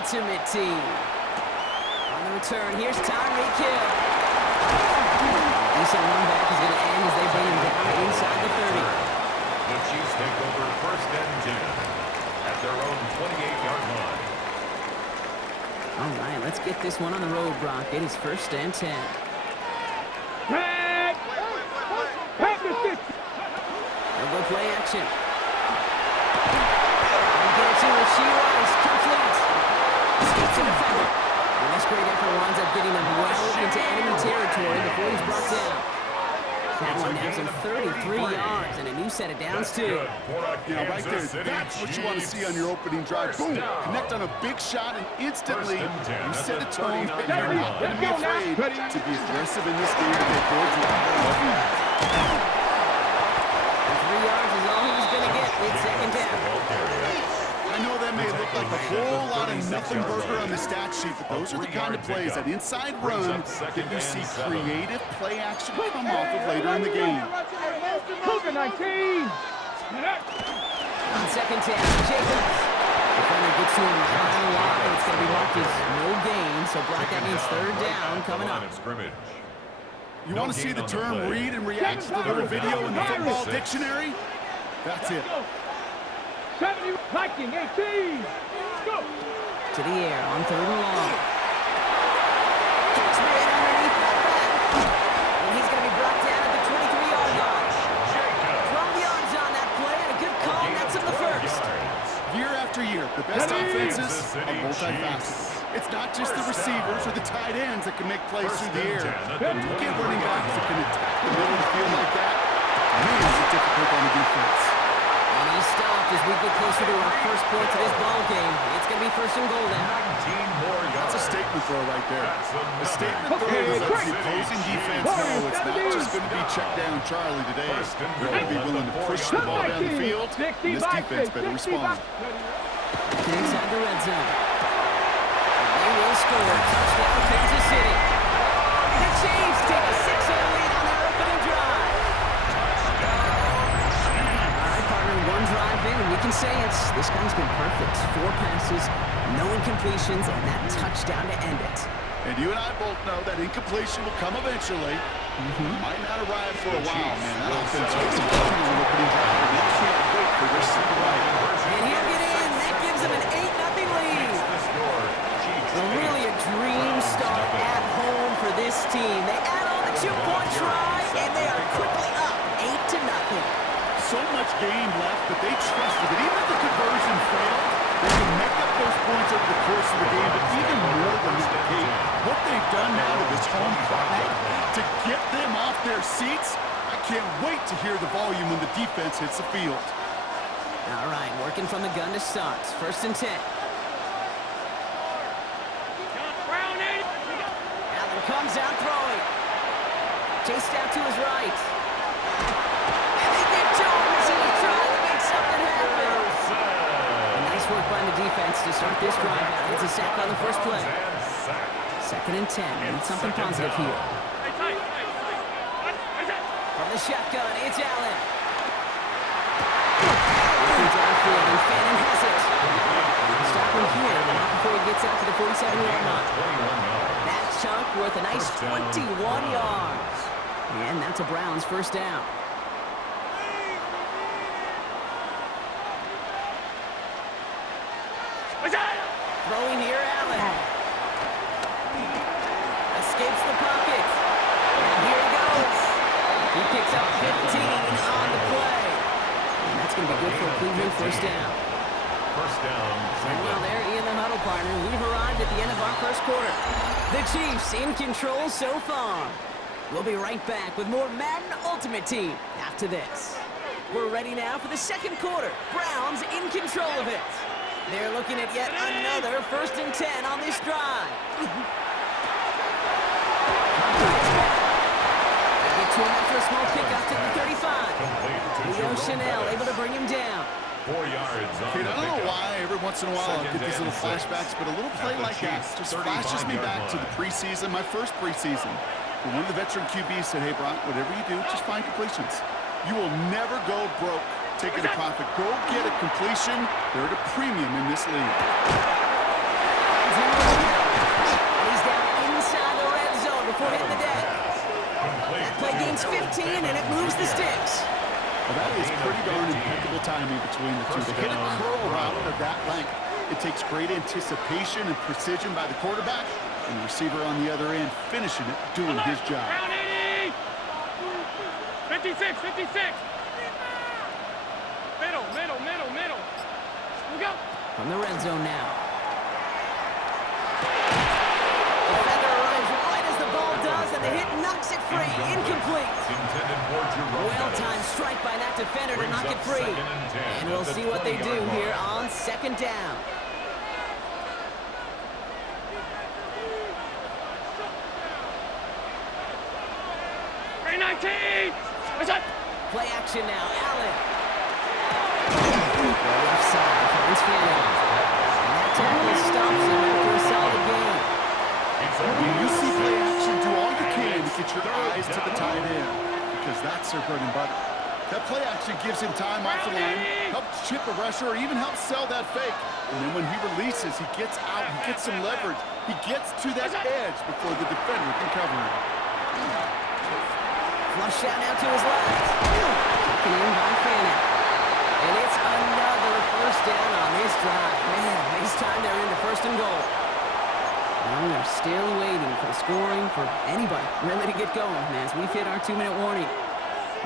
Ultimate Team. On the return, here's Tyreek Hill. Decent run back is going to end as they bring him down inside the 30. The Chiefs take over 1st and 10 at their own 28-yard line. All right, let's get this one on the road, Brock. It is 1st and 10. They'll go play action. And get it to Rasheed Rice. Complete. Escapes a defender. And this great effort winds up getting them well into enemy territory before he's brought down. That one nabs him 33 yards and a new set of downs, too. Yeah, right there. That's what you want to see on your opening drive. Boom! Connect on a big shot, and instantly you set a tone that you're not going to be afraid to be aggressive in this game to get boards with. 3 yards is all he was going to get with 2nd down. I know that may look like a whole lot of nothing burger on the stat sheet, but those are the kind of plays, that inside run, that you see creative play action come off of later in the game. On 2nd down, Jacobs. Defender gets to him right on the line. It's going to be marked as no gain, so Brock, that means 3rd down coming up. You want to see the term read and react to the little video in the football dictionary? That's it. 70, Viking, 18. Go. To the air on 3rd and long. Catch made underneath that back. And he's going to be brought down at the 23-yard line. 12 yards on that play, and a good call nets him the 1st. Year after year, the best offenses are multifaceted. It's not just the receivers or the tight ends that can make plays through the air. When you get running backs that can attack the middle of the field like that, man, is it difficult on the defense. And he's stopped as we get closer to our first points of this ball game. It's going to be 1st and goal now. That's a statement throw right there. A statement throw that lets the opposing defense know it's not just going to be check down Charlie today. They're going to be willing to push the ball down the field, and this defense better respond. Inside the red zone. They will score. Touchdown, Kansas City. The Chiefs take a 6-0 lead on their opening drive. All right, partner, 1 drive in, and we can say this guy's been perfect. 4 passes, no incompletions, and that touchdown to end it. And you and I both know that incompletion will come eventually. Might not arrive for a while, man. That offense was on the opening drive, and they can't wait for this to right. And he'll get in. That gives them an 8-0 lead. Well, really a dream start at home for this team. They add on the 2-point try, and they are quickly up 8-0. So much game left, but they trusted that even if the conversion failed, they can make up those points over the course of the game. But even more than that, Kate, what they've done now to this home crowd to get them off their seats, I can't wait to hear the volume when the defense hits the field. All right, working from the gun to start. 1st and 10. Allen comes out throwing. Chased out to his right. And they get to him as he's trying to make something happen. And nice work by the defense to start this drive out. It's a sack on the first play. 2nd and 10. Need something positive here. From the shotgun, it's Allen. Downfield, and Fannin has it. Stop him here, but not before he gets out to the 47-yard line. That chunk worth a nice 21 yards. And that's a Browns 1st down. Throwing here, Allen. Escapes the pocket. And here he goes. He picks up 15 on the play. And that's going to be good for a Cleveland 1st down. 1st down. Well, there in the huddle, partner. We've arrived at the end of our 1st quarter. The Chiefs in control so far. We'll be right back with more Madden Ultimate Team after this. We're ready now for the 2nd quarter. Browns in control of it. They're looking at yet another 1st and 10 on this drive. They get to him after a small pickup to the 35. Leo Chanel able to bring him down. 4 yards on Kate, the I don't know pickup. why every once in a while I get these little flashbacks, but a little play like that just flashes me back to the preseason, my first preseason. When one of the veteran QBs said, hey, Brock, whatever you do, just find completions. You will never go broke taking a profit. Go get a completion. They're at a premium in this league. in, and it moves the sticks. Well, that is pretty darn impeccable timing between the two. To hit a curl route of that length, it takes great anticipation and precision by the quarterback, and the receiver on the other end finishing it, doing his job. Down 80! 56, 56! Middle, middle, middle, middle. We go. From the red zone now. Defender arrives right as the ball does, and the hit knocks it free. Incomplete. Well-timed strike by that defender to knock it free. And we'll see what they do here on second down. Hey, 19! What's up? Play action now. Allen. Left side finds Fanning. And that tackle stops him after a solid gain. When you see play action, do all you can to get your eyes to the tight end, because that's their bread and butter. That play action gives him time off the line, helps chip a rusher, or even helps sell that fake. And then when he releases, he gets out, he gets some leverage. He gets to that edge before the defender can cover him. Flush out now to his left. Taken in by Fanning. And it's another first down on this drive. Man, this time they're into first and goal. And we are still waiting for the scoring for anybody really to get going as we've hit our 2-minute warning.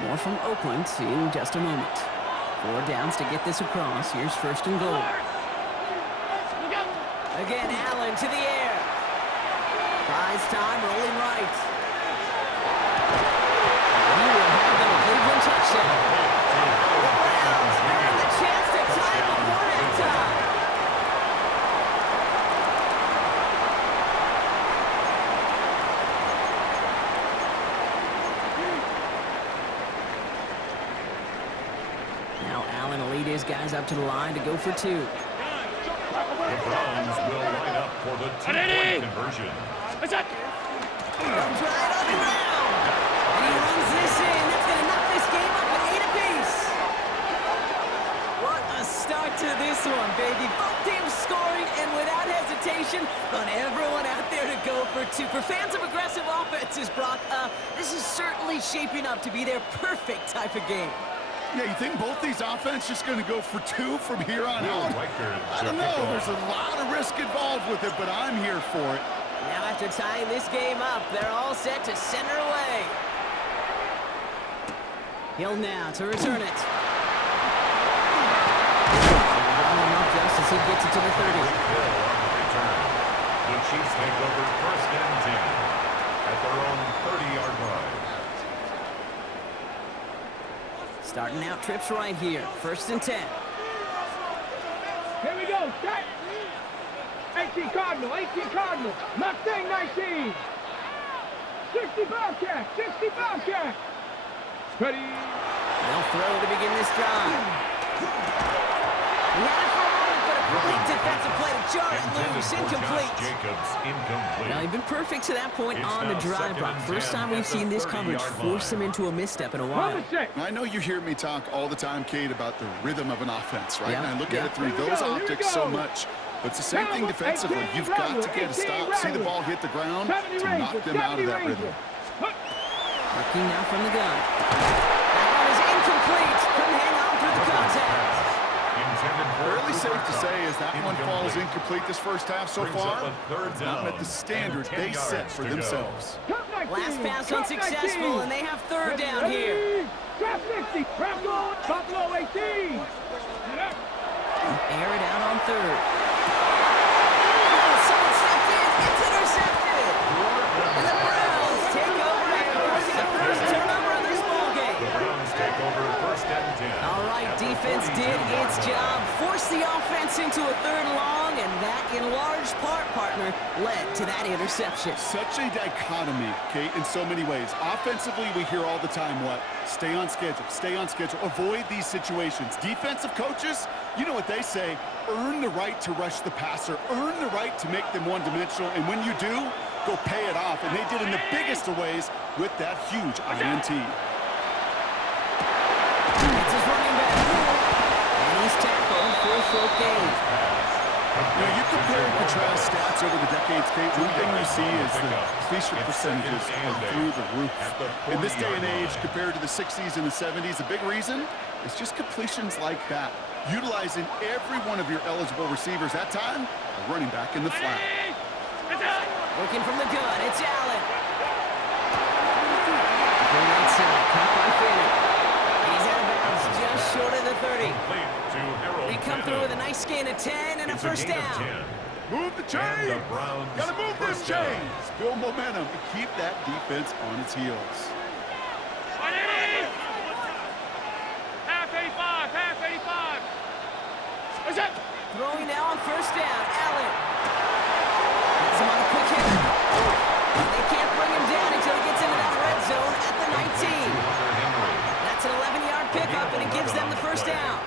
More from Oakland in just a moment. 4 downs to get this across. Here's first and goal. Again, Allen to the air. Buys time, rolling right. He will have the Cleveland touchdown. The Browns have the chance to tie it before halftime. Now Allen will lead his guys up to the line to go for 2. The Browns will line up for the 2-point conversion. What's up? Comes right on the ground. And he runs this in. That's going to knock this game up at 8 apiece. What a start to this one, baby. Both teams scoring, and without hesitation, on everyone out there to go for 2. For fans of aggressive offenses, Brock, this is certainly shaping up to be their perfect type of game. Yeah, you think both these offenses just going to go for 2 from here on out? I don't know. There's a lot of risk involved with it, but I'm here for it. Now after tying this game up, they're all set to center away. Hill now to return it. Enough just as he gets it to the 30. The Chiefs take over first and 10 at their own 30-yard line. Starting out trips right here. First and 10. Here we go. Set. 18 Cardinal. 18 Cardinal. Mustang 19. 60 Bobcat. 60 Bobcat. Ready. They'll throw to begin this drive. He had it for a moment, but a great defensive play to jar it loose. Incomplete. Well, he's been perfect to that point on the drive, Brock. First time we've seen this coverage force him into a misstep in a while. I know you hear me talk all the time, Kate, about the rhythm of an offense, right? Yeah. And I look at it through those optics so much. But it's the same thing defensively. You've got to get a stop, see the ball hit the ground to knock them out of that rhythm. Working now from the gun. That one is incomplete. Couldn't hang on through the contact. Fairly safe to say as that one falls incomplete this first half so far, it's not met the standard they set for themselves. Last pass unsuccessful, and they have third down here. Trap 60. Buffalo 18. Air it out on third. Someone stepped in. It's intercepted. And the Browns take over after forcing the first turnover of this ballgame. The Browns take over first and 10. All right, defense did its job. Forced the offense into a third and long, and that, in large part, partner, led to that interception. Such a dichotomy, Kate, in so many ways. Offensively, we hear all the time what? Stay on schedule, avoid these situations. Defensive coaches, you know what they say, earn the right to rush the passer, earn the right to make them one-dimensional, and when you do, go pay it off. And they did in the biggest of ways with that huge INT. It's his running back. And he's tackled for a short gain. You know, you compare and contrast stats over the decades, Kate. One thing you see is the completion percentages are through the roof. In this day and age, compared to the 60s and the 70s, the big reason is just completions like that. Utilizing every one of your eligible receivers that time, a running back in the flat. Working from the gun, it's Allen. From outside, caught by Finn. He's out of bounds, just short of the 30. They come through with a nice gain of 10 and a first down. Move the chains! Gotta move them chains! Build momentum and keep that defense on its heels. Half 85, half 85. Throwing now on first down, Allen. Has him on the quick hitter. They can't bring him down until he gets into that red zone at the 19. That's an 11-yard pickup, and it gives them the first down.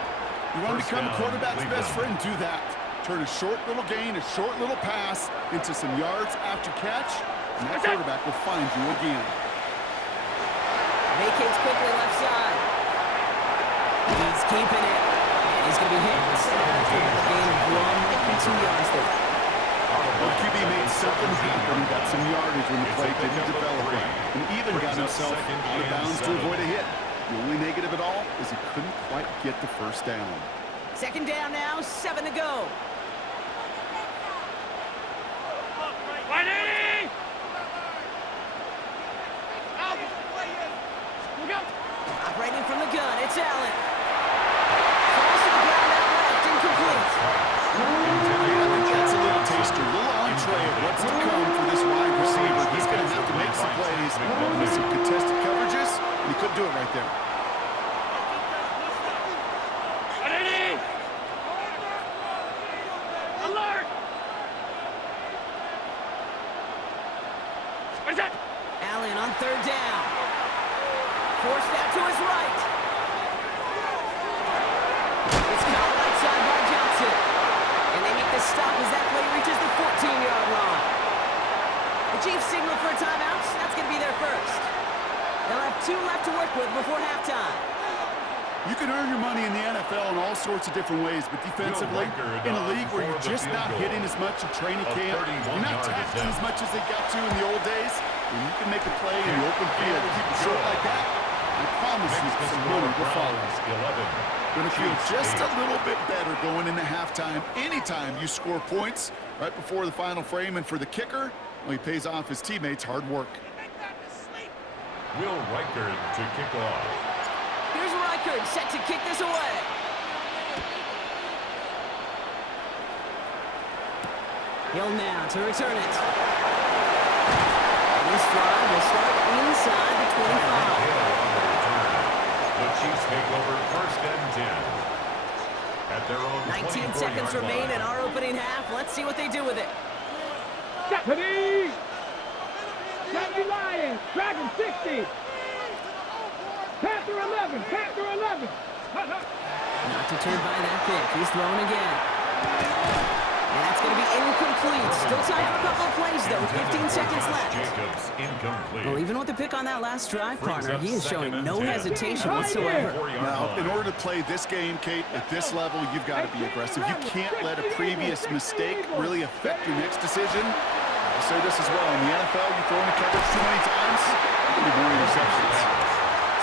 You want to become a quarterback's best friend, do that. Turn a short little gain, a short little pass into some yards after catch, and that quarterback will find you again. Vacates quickly left side. He's keeping it. And he's going to be hit and sent out after a gain of 1 yards there. Well, QB made something happen and got some yardage when the play didn't develop right, and even got himself out of bounds to avoid a hit. The only negative at all is he couldn't quite get the first down. Second down now, 7 to go. Operating from the gun, it's Allen. Falls to the ground out left, incomplete. I think that's a little taster, a little entree of what's to come for this wide receiver. He's going to have to make some plays with some contested coverages, and he couldn't do it right there. Allen on third down. Forced out to his right. It's caught right side by Johnson. And they make the stop as that play reaches the 14-yard line. The Chiefs signal for a timeout. That's going to be their first. They'll have 2 left to work with before halftime. You can earn your money in the NFL in all sorts of different ways, but defensively, in a league where you're just not hitting as much in training camp, you're not tackling as much as they got to in the old days, when you can make a play in the open field, keep it short like that, I promise you some money will follow. Going to feel just a little bit better going into halftime anytime you score points right before the final frame, and for the kicker, well, he pays off his teammates' hard work. Will Reichard to kick off. Here's Reichard set to kick this away. Hill now to return it. And this drive will start inside the 25. The Chiefs take over first and 10. At their own 19 seconds remain in our opening half. Let's see what they do with it. Deputy! 70 Lions, Dragon 60. Panther 11, Panther 11. Not deterred by that pick. He's throwing again. And that's going to be incomplete. Still time for a couple of plays, though, with 15 seconds left. Jacobs incomplete. Well, even with the pick on that last drive, partner, he is showing no hesitation whatsoever. Now, in order to play this game, Kate, at this level, you've got to be aggressive. You can't let a previous mistake really affect your next decision. I'll say this as well. In the NFL, you throw in a coverage too many times, you'll be more interceptions.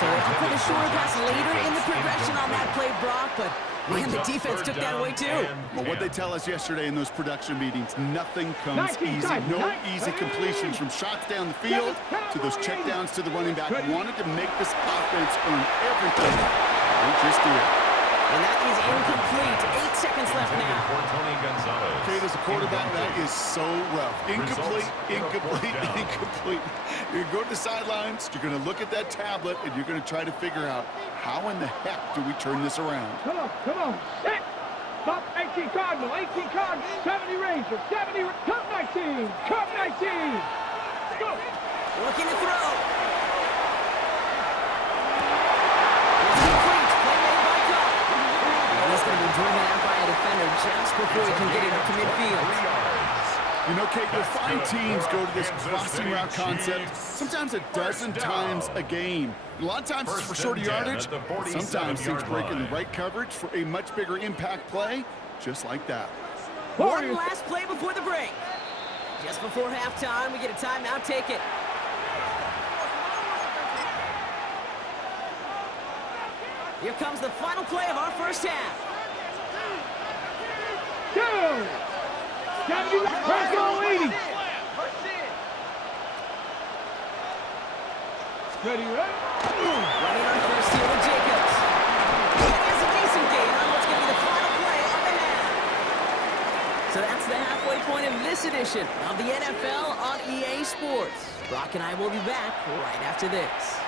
So they opt for the short pass later in the progression on that play, Brock, but man, the defense took that away too. Well, what they tell us yesterday in those production meetings, nothing comes easy. No easy completions from shots down the field to those checkdowns to the running back. Wanted to make this offense earn everything. They just did. And that is incomplete. 8 seconds left now. Kate, as a quarterback, that is so rough. Incomplete, incomplete, incomplete. You're going to go to the sidelines, you're going to look at that tablet, and you're going to try to figure out how in the heck do we turn this around. Come on, set. Stop, 18 Cardinal, 18 Cardinal, 70 Ranger, 70, Cup 19, Cup 19. Go. Looking to throw. It's complete. Play made by Cup. And he's going to be driven out by a defender just before he can get it up to midfield. You know, Kate, you'll find teams go to this crossing route concept sometimes a dozen times a game. A lot of times it's for shorter yardage, but sometimes things break in the right coverage for a much bigger impact play, just like that. One last play before the break. Just before halftime, we get a timeout. Take it. Here comes the final play of our first half. Go! Gotta be like press on leading. Steady, right? Running on first here with Jacobs. And he has a decent gain on what's going to be the final play of the half. So that's the halfway point of this edition of the NFL on EA Sports. Brock and I will be back right after this.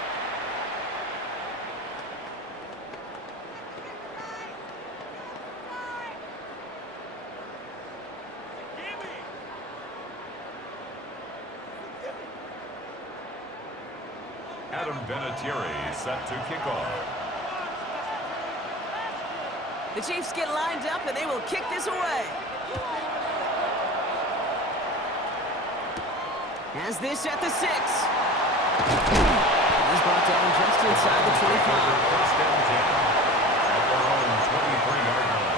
Adam Vinatieri set to kick off. The Chiefs get lined up and they will kick this away. Has this at the 6. He's brought down just inside the 25. First and 10 at their own 23-yard line.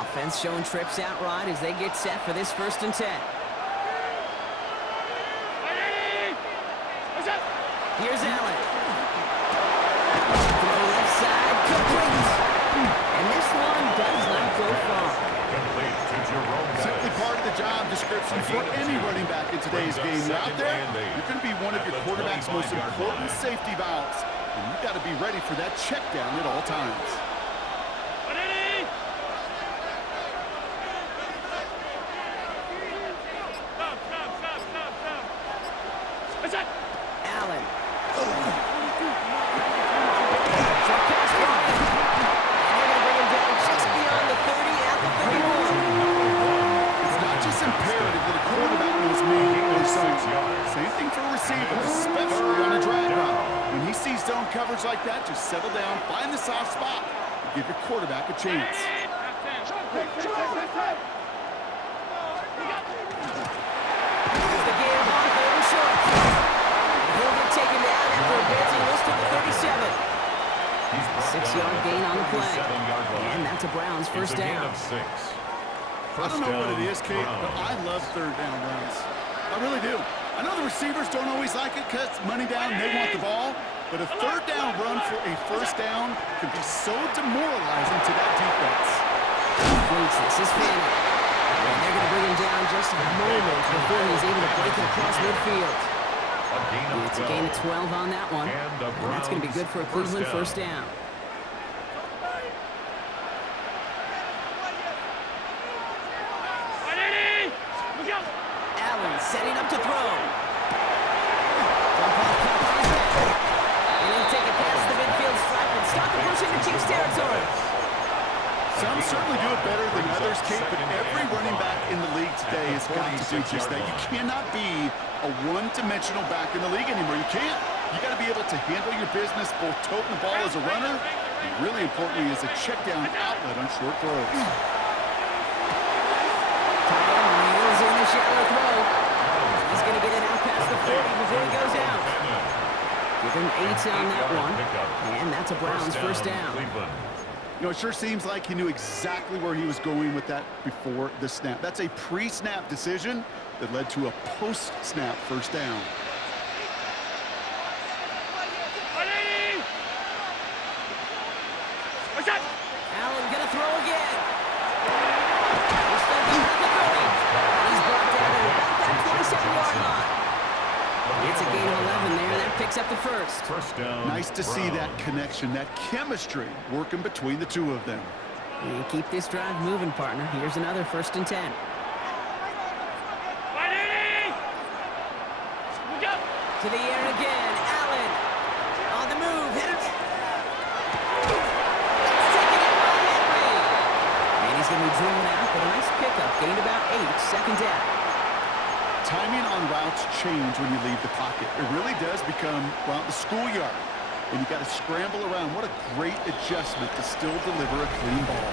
Offense showing trips out right as they get set for this 1st and 10. Here's Allen. Throw left side, complete. And this one does not go far. Complete to Jerome. Simply part of the job description for any running back in today's game. You're out there, you're going to be one of your quarterback's most important safety valves. And you've got to be ready for that check down at all times. Allen. Short pass, Bryant. And they're going to bring him down just beyond the 30 at the 31. It's not just imperative that a quarterback knows making or zone. Same thing for receivers, especially on a drag route. When he sees zone coverage like that, just settle down, find the soft spot, and give your quarterback a chance. Here's the game on 3rd and short. And he'll get taken down after advancing this to the 37. 6-yard gain on the play. And that's a Browns first down. I don't know what it is, Kate, but I love 3rd down runs. I really do. I know the receivers don't always like it because money down, they want the ball. But a 3rd down run for a 1st down can be so demoralizing to that defense. This is Fanning. And they're going to bring him down just a moment before he's able to break it across midfield. It's a gain of 12 on that one. And that's going to be good for a Cleveland first down. Allen setting up to throw. And he'll take it past the midfield stripe and stop the push into Chiefs territory. Some certainly do it better than others, Kate, but every running back in the league today has got to do just that. You cannot be a one-dimensional back in the league anymore. You can't. You got to be able to handle your business, both toting the ball as a runner, and really importantly as a check-down outlet on short throws. Tight end reels in the shallow throw. He's going to get it out past the 40 before he goes out. Give him 8 on that one, and that's a Browns first down. You know, it sure seems like he knew exactly where he was going with that before the snap. That's a pre-snap decision that led to a post-snap first down. Allen gonna throw again. He's still getting at the 30. He's brought down at about that 27-yard line. It's a gain of 11 there. That picks up the first. First down. Nice to see that connection, that chemistry working between the two of them. And keep this drive moving, partner. Here's another 1st and 10. To the air again. Allen on the move. Hit it. That's taken in by Henry. And he's going to be driven out, but a nice pickup. Gained about 8. Second down. Timing on routes change when you leave the pocket. It really does become, well, the schoolyard. And you got to scramble around. What a great adjustment to still deliver a clean ball.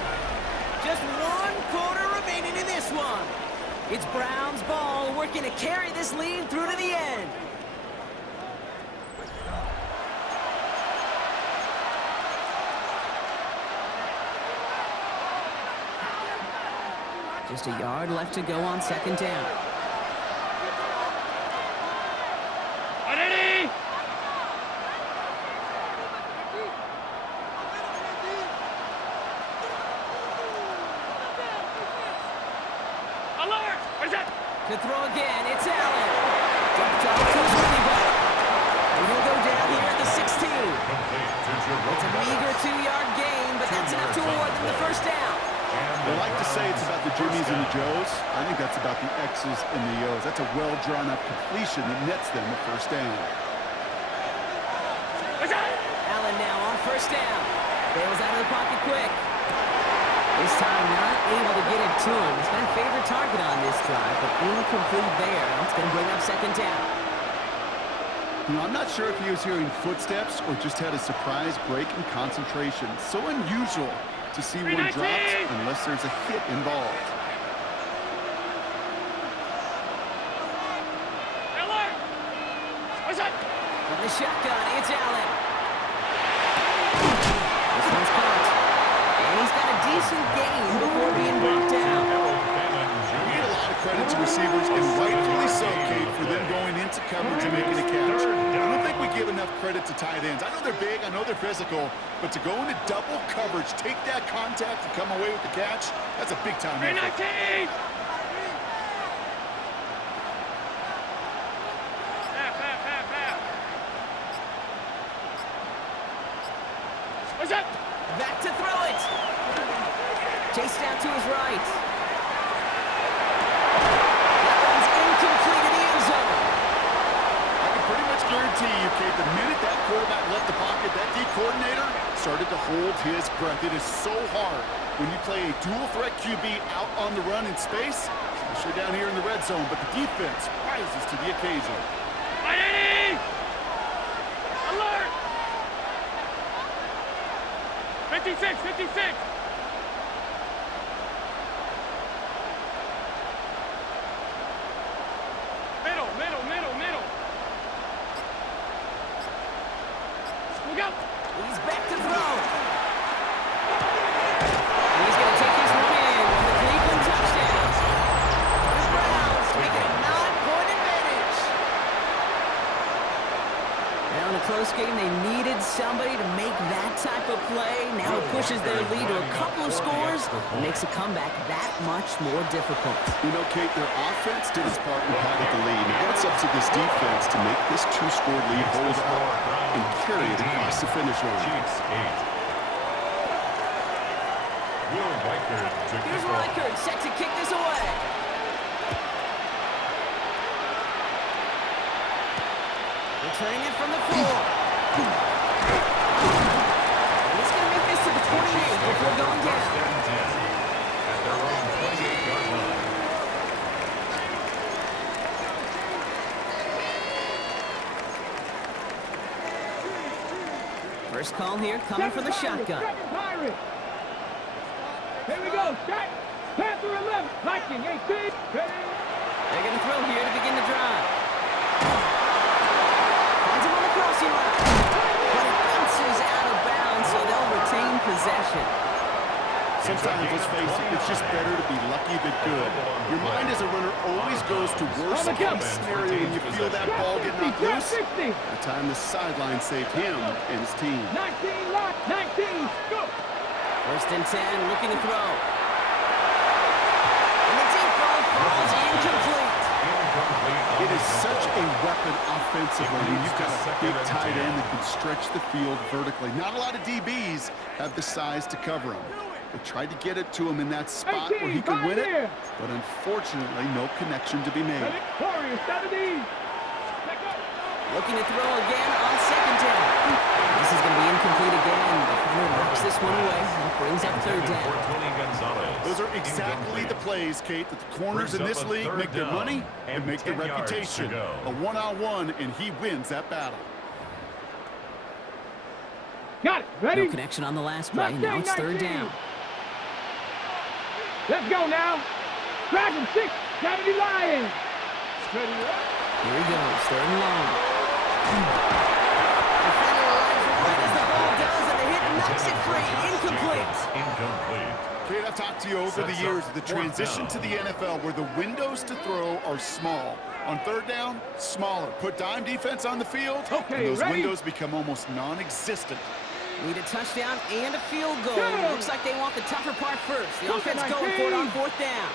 Just 1 quarter remaining in this one. It's Browns ball working to carry this lead through to the end. Just a yard left to go on second down. Ready? Alert! Where's that? To throw again, it's Allen. Dumped off to his running back. And he'll go down here at the 16. It's a meager 2-yard gain, but that's enough to award them the first down. They like to say it's about the Jimmies and the Joes. I think that's about the X's and the O's. That's a well-drawn-up completion that nets them the first down. Allen now on first down. Bails out of the pocket quick. This time not able to get it to him. He's been a favorite target on this drive, but incomplete there. It's going to bring up second down. You know, I'm not sure if he was hearing footsteps or just had a surprise break in concentration. So unusual to see one dropped unless there's a hit involved. Alert! Where's that? From the shotgun, it's Allen. This one's caught. And he's got a decent gain before being brought down. We get a lot of credit to receivers, and rightfully so, Kate, for them going into coverage and making a catch. I don't think we give enough credit to tight ends. I know they're big, I know they're physical, but to go into double coverage, take that contact, and come away with the catch, that's a big-time effort. 19! Where's that? Back to throw it. Chased out to his right. That one's incomplete in the end zone. I can pretty much guarantee you, Kate, the minute that quarterback left the pocket, that D coordinator started to hold his breath. It is so hard when you play a dual-threat QB out on the run in space, especially down here in the red zone, but the defense rises to the occasion. Ready! Alert! 56, 56! Middle. Look out! He's back to throw. And he's going to take this one in for the Cleveland touchdown. The Browns make it a 9-point advantage. Now in a close game, they needed somebody to make that type of play. Now it pushes their lead to a couple of scores and makes a comeback that much more difficult. You know, Kate, their offense did its part and padded the lead. Now it's up to this defense to make this 2-score lead hold up and carry it across the finish line. Chiefs 8. Will Reichard to Here's kick off. Reichard set to kick this away. Returning it from the floor. And he's going to make this to the 28 before going down. First and 10 at their own 28-yard line. First call here coming from the shotgun. Pirate. Here we go. Set. Panther 11. Viking 18. Ready? They're going to throw here to begin the drive. Finds him on the crossing line. But it bounces out of bounds, so they'll retain possession. Sometimes, let's face it, it's just better to be lucky than good. Your mind as a runner always goes to worst-case scenario when you feel that ball get knocked loose. By the time the sideline saved him and his team. 19 lock. 19. Go. First and 10, looking to throw. And the deep ball falls incomplete. It is such a weapon offensively when you've got a big tight end that can stretch the field vertically. Not a lot of DBs have the size to cover him. They tried to get it to him in that spot where he could win it, but unfortunately, no connection to be made. Warrior 70. Looking to throw again on second down. This is going to be incomplete again. The defender knocks this one away. That brings up third down. Those are exactly the plays, Kate, that the corners in this league make their money and make their reputation. A one-on-one, and he wins that battle. Got it. Ready? No connection on the last play. Now it's third down. Let's go now. Dragon 6. 70 Lions. Ready? Here he goes. Third and long. Defender arrives right as the ball does, and the hit knocks it free. Incomplete. Incomplete. Kate, I've talked to see over the years the transition to the NFL where the windows to throw are small. On third down, smaller. Put dime defense on the field, and those windows become almost non-existent. Need a touchdown and a field goal. Looks like they want the tougher part first. The offense going for it on fourth down.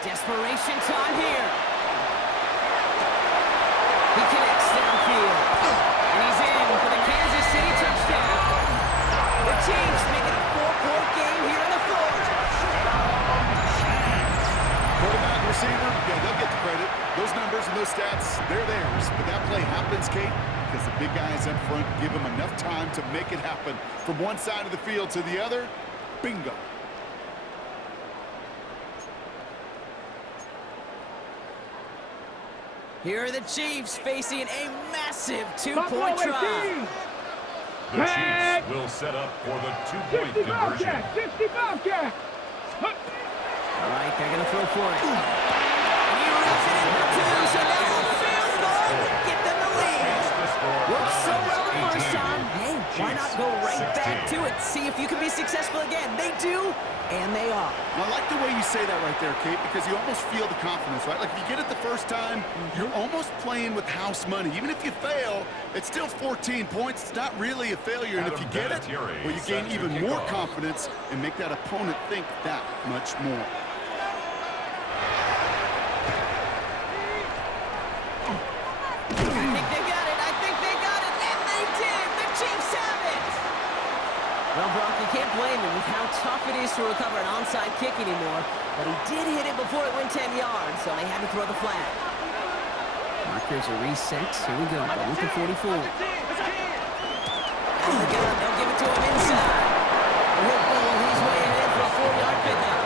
Desperation time here. He connects downfield. And he's in for the Kansas City touchdown. The Chiefs making a 4-point game here on the floor. Quarterback, receiver, yeah, they'll get the credit. Those numbers and those stats, they're theirs. But that play happens, Kate, because the big guys up front give them enough time to make it happen. From one side of the field to the other, bingo. Here are the Chiefs facing a massive 2-point try. The Chiefs will set up for the 2-point conversion. 60 Bobcat! All right, they're going to throw for it. He rips it in for two, so now a field goal will get them the lead. Worked so well the first time. Hey, why not go right back to it? See if you can be successful again. They do, and they are. Well, I like the way you say that right there, Kate, because you almost feel the confidence, right? Like if you get it the first time, you're almost playing with house money. Even if you fail, it's still 14 points. It's not really a failure. And if you get it, well, you gain even more confidence and make that opponent think that much more. Well, Brock, you can't blame him with how tough it is to recover an onside kick anymore, but he did hit it before it went 10 yards, so they had to throw the flag. Markers are reset. Here we go. Going to 44. Oh, they'll give it to him inside. He'll ball his way ahead for a 4-yard pickup.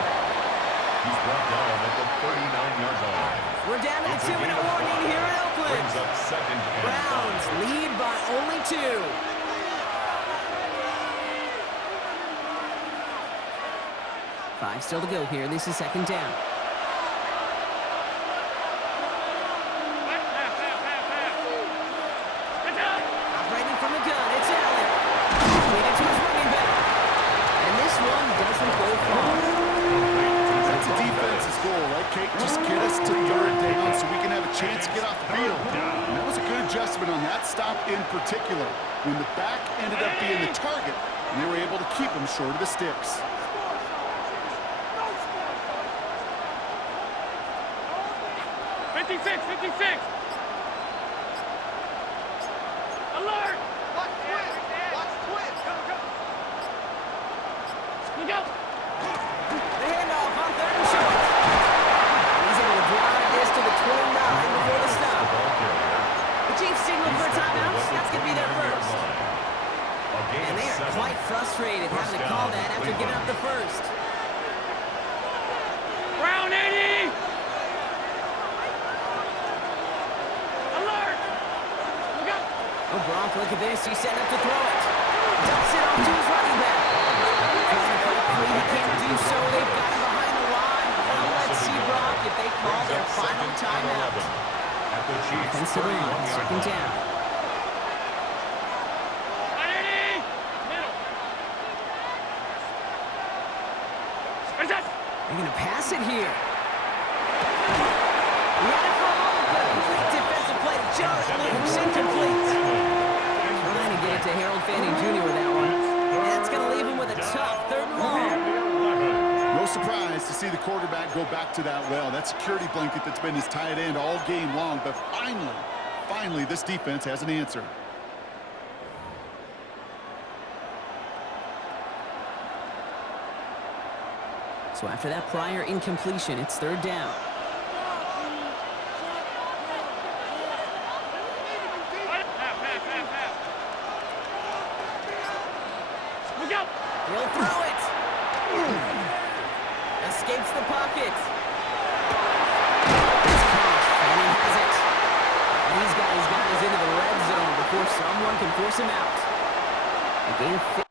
He's brought down at the 39-yard line. We're down to the 2-minute warning here in Oakland. Brings up second and Browns lead by only 2. Five still to go here. This is second down. Operating from the gun, it's Allen. Leading to his running back. And this one doesn't go far. That's a defense's goal, right, Kate? Just get us to third down so we can have a chance to get off the field. And that was a good adjustment on that stop in particular, when the back ended up being the target, and they were able to keep him short of the sticks. 56! Alert! Watch twin! Watch twin! Go! Look out! The handoff on third and short. He's able to drive this to the 29 before the stop. The Chiefs signal for a timeout. That's going to be their first. And they are quite frustrated having to call that after giving up the first. Brown 80! Oh, Gronk, look at this. He's set up to throw it. Dumps it off to his running back. Trying to fight free. He can't do so. They've got him behind the line. Now let's see, Brock, if they call their final timeout. Offensive line, second down. They're going to pass it here. He had it for a moment, but a great defensive play to Jarrett Lewis. Incomplete. Trying to get it to Harold Fanning Jr. with that one. And that's going to leave him with a tough third and long. No surprise to see the quarterback go back to that well. That security blanket that's been his tight end all game long. But finally, this defense has an answer. So after that prior incompletion, it's third down. He'll throw it. Escapes the pocket. It's caught. Fanning has it. These guys got us into the red zone before someone can force him out. A gain of